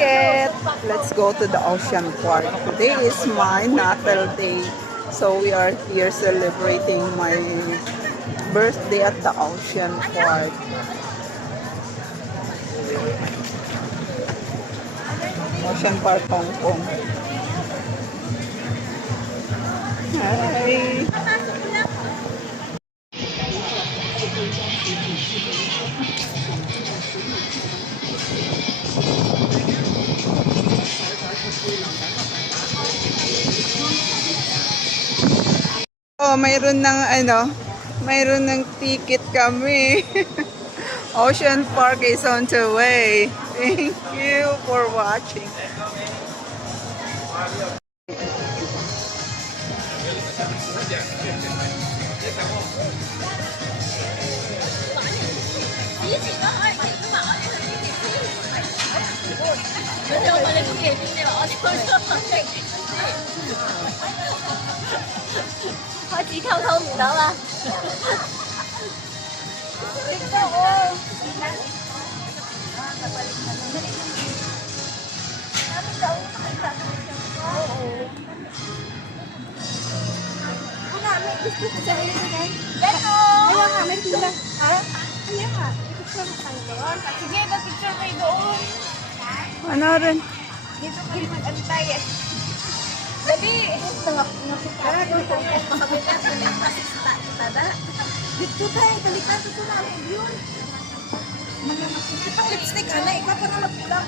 ticket. Let's go to the Ocean Park. Today is my natal day. So we are here celebrating my birthday at the Ocean Park. Ocean Park, Hong Kong. Hi! Oh, mayroon ng ticket kami. Ocean Park is on the way. Thank you for watching. Ano rin? Dito kayo mag-antay eh. Dali! Dito tayo, talikan dito na ang yun. Ipang lipstick, ana, ikaw pa na magpulang.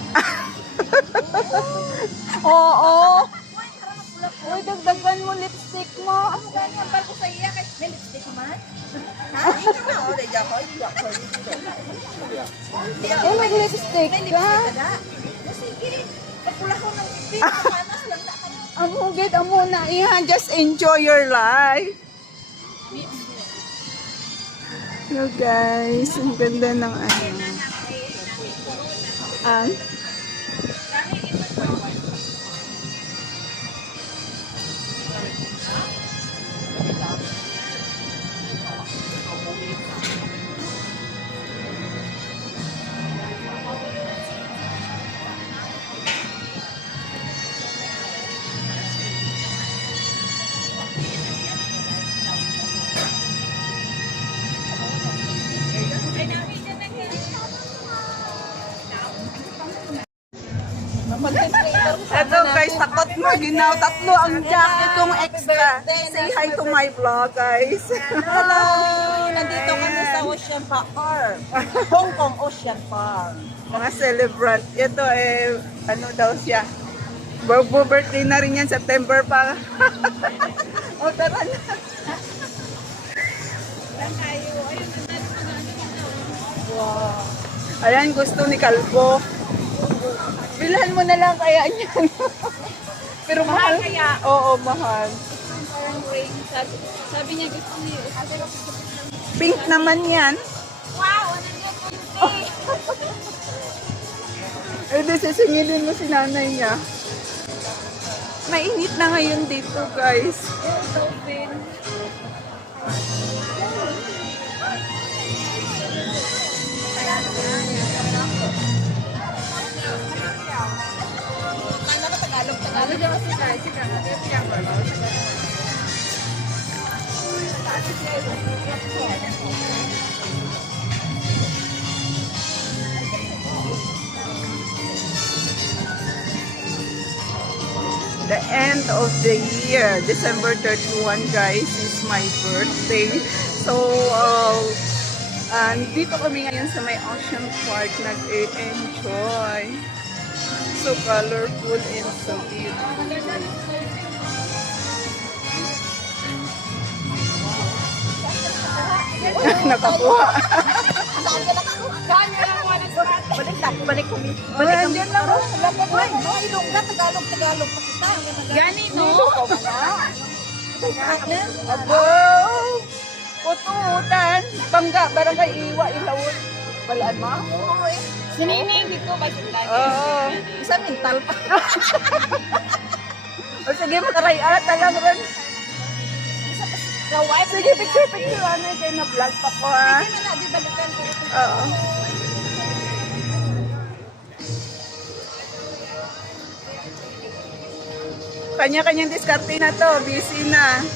Oo. Uy, dagdagan mo lipstick mo. Ano gani ang pal ko sa iya? May lipstick man? Ha? Ito na, o, dahil ako, hindi ako. Oh, may lipstick May ka. lipstick ka na. Sige, pagpula ko ng lipstick, panas lang na kayo. Amugid, amo na iyan. Just enjoy your life. Hello guys, ang ganda ng Ito guys, takot mo. Ginaw, tatlo ang jacket itong extra. Say hi to my vlog guys. Hello! Nandito kami sa Ocean Park. Hong Kong Ocean Park. Mga celebrant. Ito ano daw siya. Birthday na rin yan, September pa. O, tara na. Wow. Ayan, gusto ni Kalbo. Bilhan mo na lang kaya niyan. Pero mahal kaya? Oo, mahal. Parang ring. Sabi niya gusto niya. Pink naman yan. Wow! Ano niya Eh, di sisingilin mo si nanay niya. Mainit na ngayon dito, guys. The end of the year, December 31 guys, is my birthday. So, dito kami ngayon sa may Ocean Park, nag-enjoy. So colorful and so beautiful. Nakakuha. Balik ko. Balik lang ako. Mga Ilongga, Tagalog pa kita. Gani, no? Abo! Pututan. Bangga, barangay Iwa, Ilawon. Balaan mo? Oo eh. Sinining dito ba sa lagi? Oo. Isa mental pa. O sige, makaray-ata lang rin. Gawai. Sige, picture. Ano kayo na vlog pa ko, ha? Hindi man na, di balikan ko. Oo. Kanya-kanyang diskarte na to. Busy na.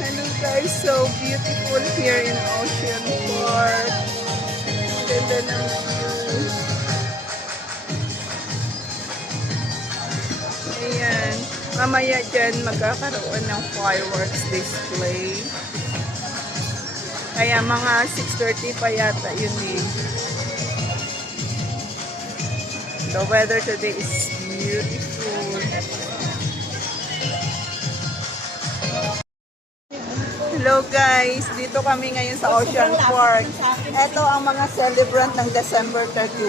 Hello guys, so beautiful here in Ocean Park. Ganda ng view. Ayan. Mamaya dyan magkakaroon ng fireworks display. Kaya mga 6:30 pa yata yun eh. The weather today is beautiful. Hello guys, dito kami ngayon sa Ocean Park. Ito ang mga celebrant ng December 31.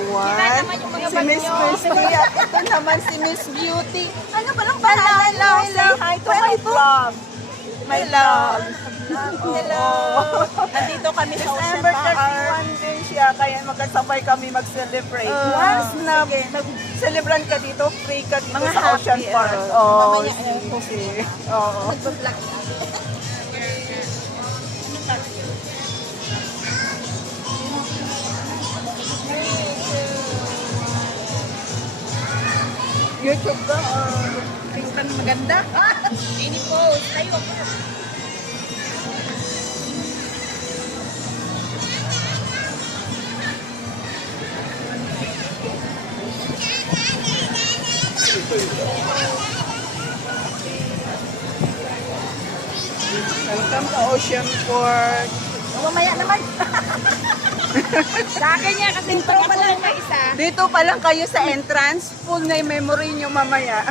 Si Miss Christy at ito naman si Miss Beauty. Ano ba lang pangalan? Say hi to my vlog. My vlog. Hello. Nandito kami sa Ocean December Park. 31 din siya, kaya magkasabay kami mag-celebrate. Once na mag-celebrant ka dito, free ka dito Mga sa Ocean happy, Park. Oh, mamaya, sige. Oo. Nagbablog siya. YouTube ka or Pinsan maganda. Ini post. Tayo po. welcome to Ocean Park. Mamaya naman. Sa akin niya kasi pag ako lang na isa. Dito pa lang kayo sa entrance, full na yung memory nyo mamaya.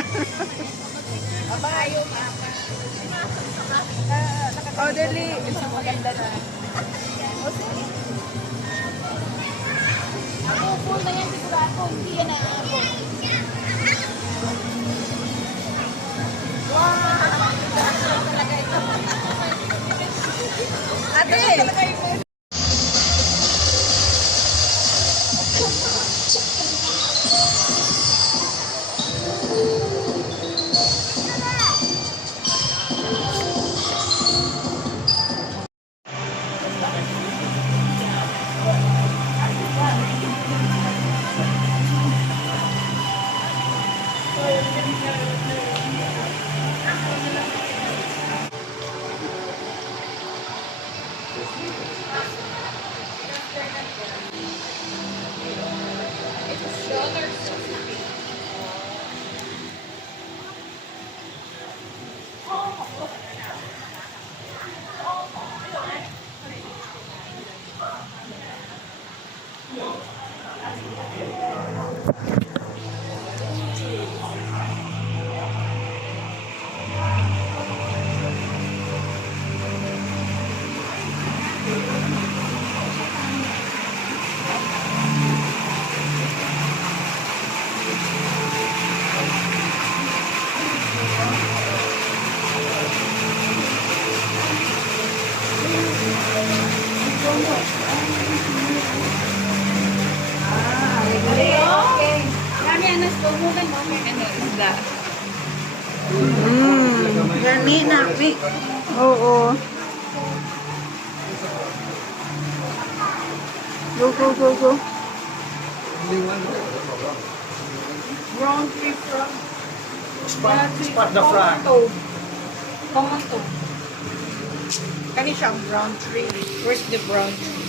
Babayo. Oh, dali. Maganda na. Ako full na yan sigurado. Hindi yan naabot. Ate! Kami ang nasumugan mo. Ano isda? Gani na, Vic. Oo. Go, go, go, go. Brown tree from Spot the front. Common to. Kani siyang brown tree. Where's the brown tree?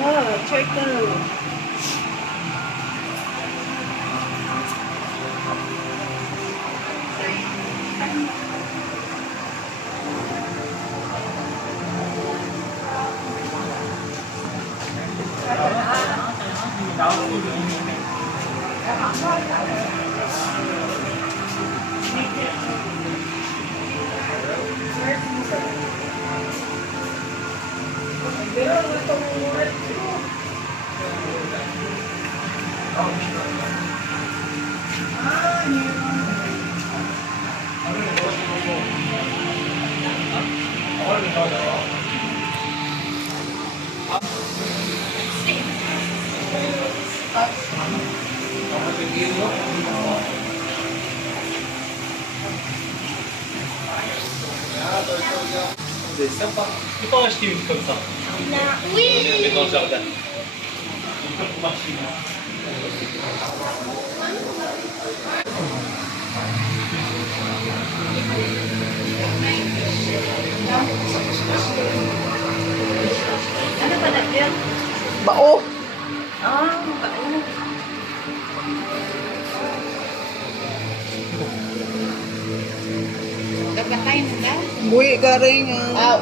Oh, turtle. C'est sympa. Tu peux en acheter une comme ça. Oui. Mais dans le jardin. On peut pour marcher. Ano ba na yun? Bao. Ah, bao. Kapatay mo na. Buwi ka rin. Wow.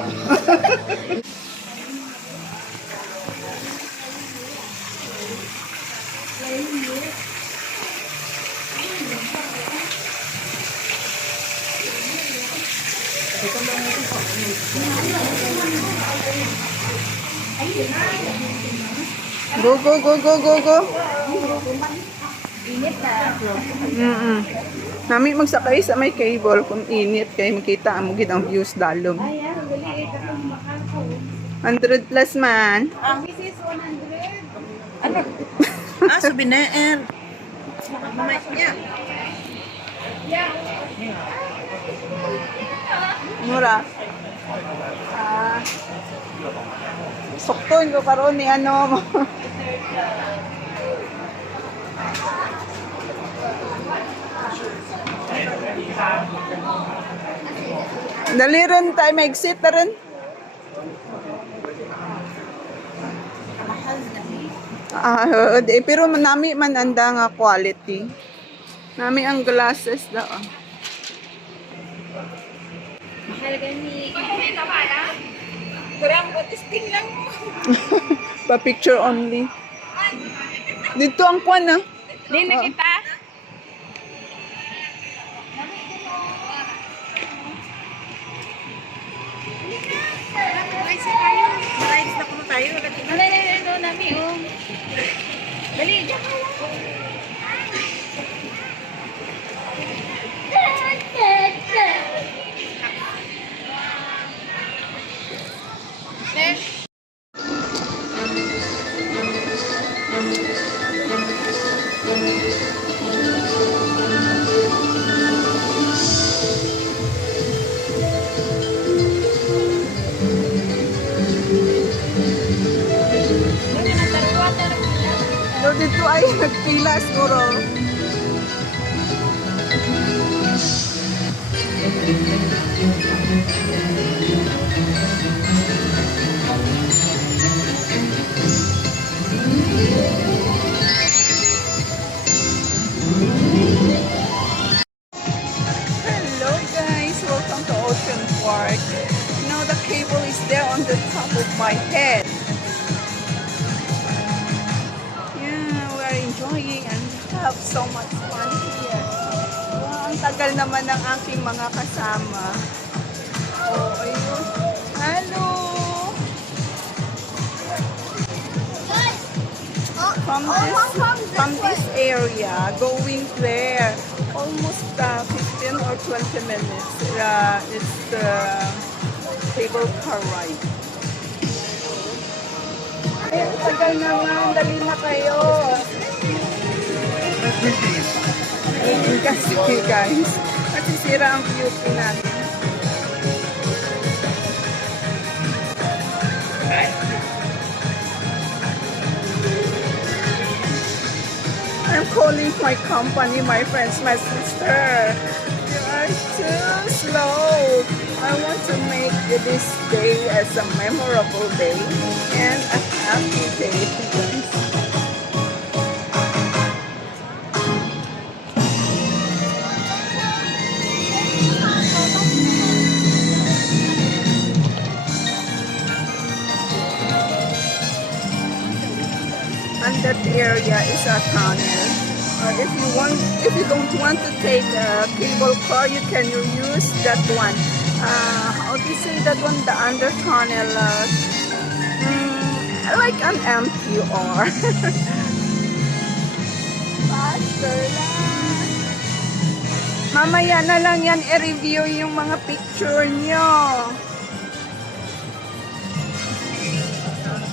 Go, go, go, go, go, go. Init na. Nami magsakay sa may cable kung init kay makita mo gid ang views dalom. Ayan, dali. Katong makako. 100 plus man. This is 100. Ano? Ah, sa binaer. Mamay niya. Mura. Ah. Sukton ko karon ni ano. Dali rin tayo, mag-exit na rin. Pero nami man anda nga quality. Nami ang glasses daw. Mahal gani. Kurang butisting lang. Pa-picture only. Dito ang kwan na. Di na kita. Rides na kuno tayo. Ano, nami, oh. Dali, diyan ka lang. So dito ay nagpila siguro. Hello guys, welcome to Ocean Park. Now the cable is there on the top of my head. Yeah, we are enjoying and have so much fun here. Wow, ang tagal naman ng aking mga kasama. Oh, ayun. Hello! From this area, going there, almost 15 or 20 minutes. It's the cable car ride. Ay, ang tagal naman. Dali na kayo. Kasi guys, nasisira ang beauty natin. I'm calling my company, my friends, my sister. You are too slow. I want to make this day as a memorable day and a happy day. And that area is a tunnel. If you don't want to take a cable car, you can use that one. How do you say that one? The under tunnel, like an MTR. Faster lang. Mamaya na lang yan i-review yung mga picture nyo.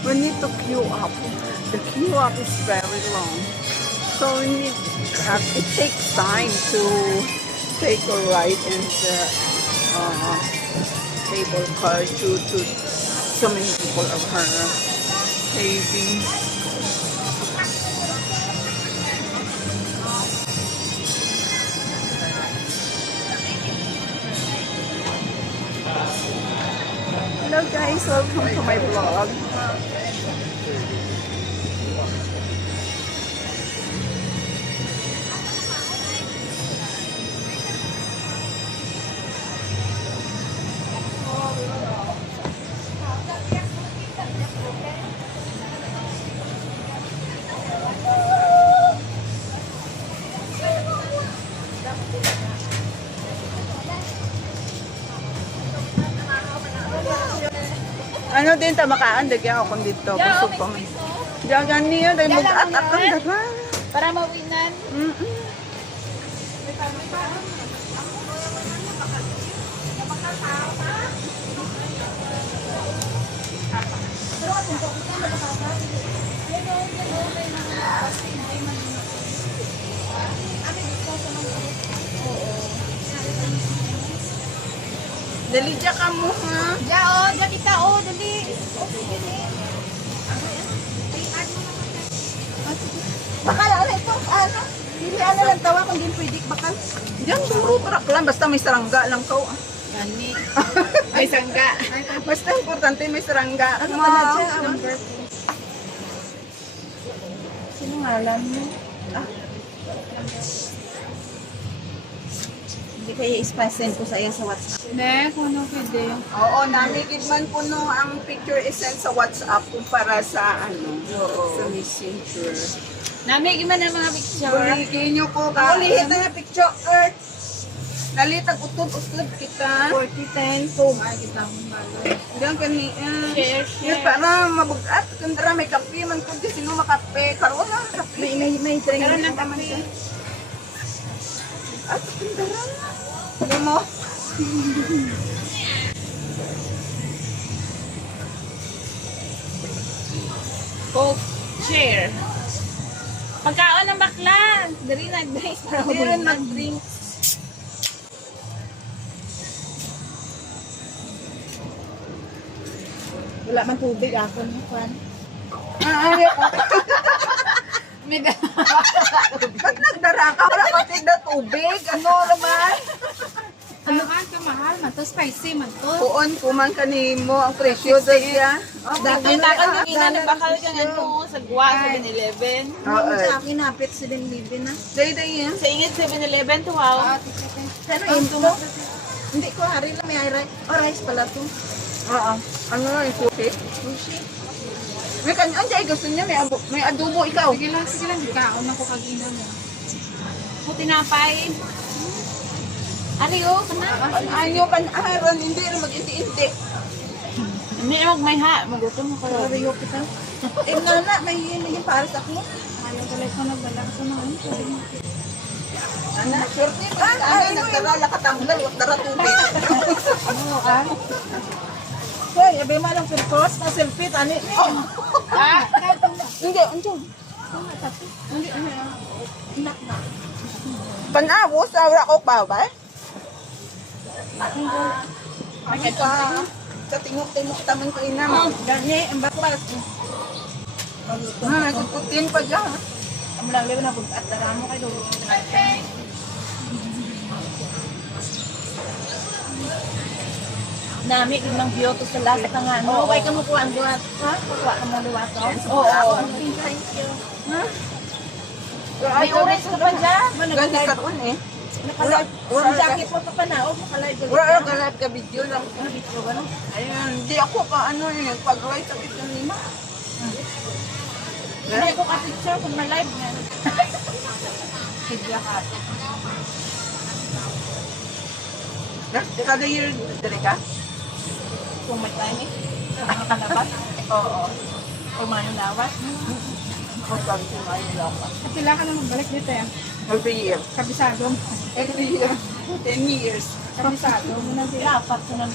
We need to queue up. The queue up is very long. So it takes time to take a ride in the cable car due to so many people are saving. Hello guys, welcome to my vlog. Ano din ta makaan dagyan ako dito. Gusto ko. Jagan niya dahil mag-atak ang dagan. Para mawinan. Dali dyan ka mo ha. Diyan kita, dali. Bakal, ito, hindi lang tawa kung din predict bakal. Diyan duro parak lang. Basta may sarangga lang ka. Gani. May sangga. Basta importante may sarangga. Ano ba na siya? Number 2. Sino ngalan mo? Hindi kayo ispa-send ko sa iya sa WhatsApp. Ne, kung ano pwede. Oo, namigid man po no ang picture isend sa WhatsApp kumpara sa sa Messenger. Namig man ang mga picture. Uligin nyo ko ka. Ulihin na yung picture, Earth. Nalitag utod-utod kita. 40-10, 2. Ay, kita mo ba? Diyan kani. Share, Yung para mabugat. Kandara may kape man kung di sino makape. Karoon na kape. May drink. Karoon ng kape. At kandara. Hindi mo. Coke. Share. Pagkaon ng bakla. Dari nag-drink. Hindi rin mag-drink. Wala man tubig ako ni Juan. Ba't nagdara ka? Wala ka na tubig. Ano naman? Ano ka? Kamahal man to. Spicy man to. Kuon, kuman ka ni mo. Ang presyo doon siya. Dahil Ang kanina nagbakal ka nga mo sa Gua 7-Eleven. Oo. sa akin napit si Linlibin na. Day-day yan. Sa ingit 7-Eleven to wow. Ano yun to? Hindi ko hari lang may rice. Oh, rice pala to. Oo. Ano na yung sushi? Sushi. May kanya, anjay, gusto niya, may adobo ikaw. Sige lang. Kaon ako kagina mo. O tinapay. Ariyo, kana. Anyo kan aron, hindi rin mag-inti-inti. Hindi na magmayha. Magutom ako. Ariyo kita. Nana, may yun para sa ako. Ayaw tuloy ko nagbala sa mga ano. Ana, swerte pa. Ana, nagdarala ka tanggal, wag dara tubig. Oo, Hoy, abe man ang first na selfie tani. Ah! Hindi, anjay. Panawo, sa wala ko pa ba? Sa tingok-tingok taman ko ina. Gani, ang baklas. Nagputin pa dyan. Ang lang lewe na bugat na mo kay do. Nami ilang biyoto sa lahat ng ano. Okay ka mo kuha ang duwat. Ha? Kuha ka mo duwat. Oo. Thank you. May orange ka pa dyan. Gani karoon eh. Sa jacket mo pa panaog. Wala ka live ka video lang. Ayun, hindi ako pa ano eh. Pag-right sa ito ni Ma. Hindi ko ka-picture kung ma-live nga. Kidya ka. Kada year, dali ka? Kung may time eh. Nakalabas. Oo. Kung manulawas. Kung sabi ko, ayun lang. At sila ka na magbalik dito yan. Every year. Kabisado. Every year. 10 years. Kabisado mo na sila. Apat na lang.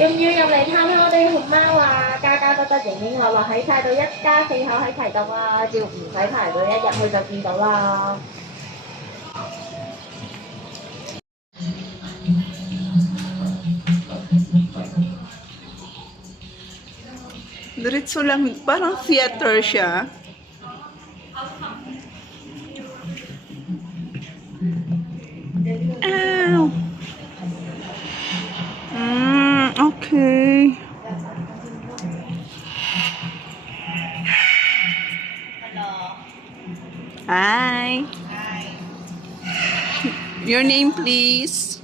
Em Duy入嚟參考啲熊貓話加加得得盈盈話喺晒到1家4口喺齊度啊，照唔使排隊，一入去就見到啦。Diretso lang, parang theater siya. Ow! Okay. Hi. Your name, please.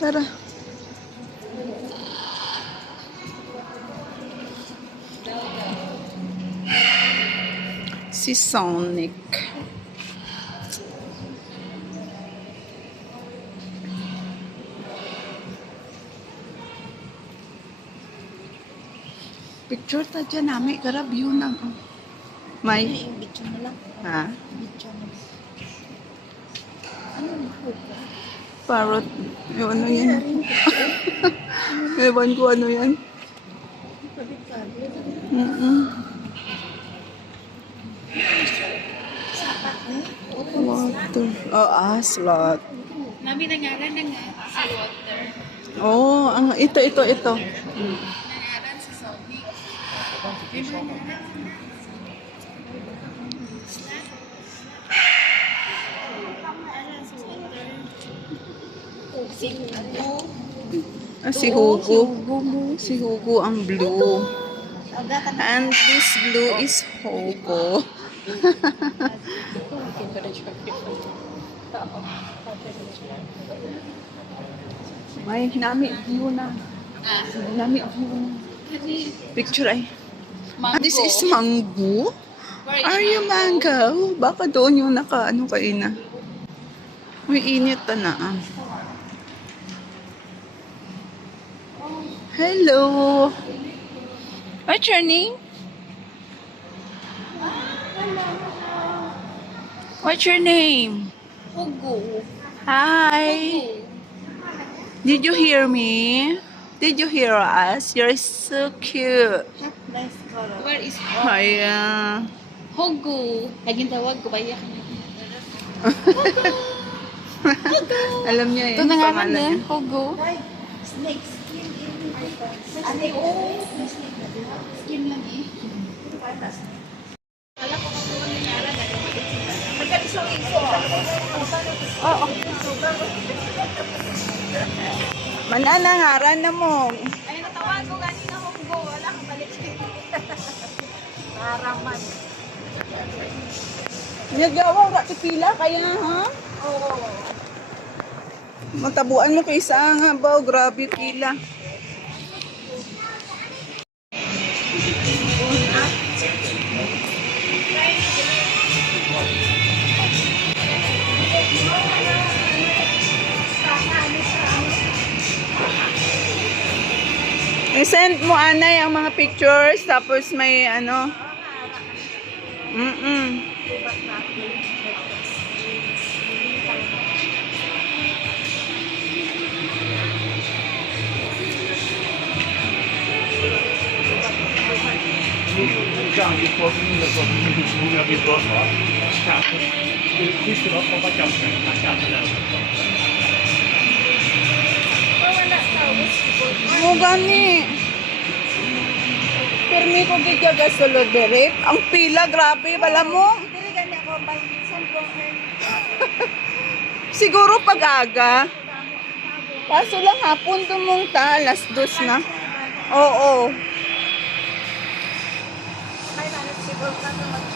Tara. Si Sonic. Picture ta dyan namin. Karab yun ang... May... Bitcho na lang. Ha? Bitcho na lang. Ano yung hookah? Parrot. Yung ano yan? Ewan ko ano yan. Sapat na. Water. Oh, slot. Mami, nangalan na nga si Water. Oh, ito. Nangalan si Sonic. May mga nangalan. Si Hugo. Si Hugo ang blue. And this blue is Hugo. May nami view na. Nami view na. Picture ay. This is mango. Are you mango? Baka doon yung ano kayo na. May init na Hello. What's your name? What's your name? Hugo. Hi. Did you hear me? Did you hear us? You're so cute. Nice color. Where is Hiya. Hugo? Laging tawag ko ba yan? Alam niya eh. Ito na nga man pangalan din. niya. Hugo. Snake skin in Ate, oh. Skin lang eh. Patas. Kala ko kung nangyara. Oo. Mananangaran na mo. Ay, natawag ko kanina Honggo. Wala kang balik. Naraman. Nagawa ka pila kaya ha? Oo. Matabuan mo kay isa nga ba? Grabe pila. I-send mo Anay ang mga pictures tapos may ano. Mo gani. Permi ko gigaga sulod direct. Ang pila grabe bala mo. Dili gani ako by cellphone. Siguro pag-aga. Kaso lang hapon tumong ta, alas 2 na. Oo. May manat siguro ka na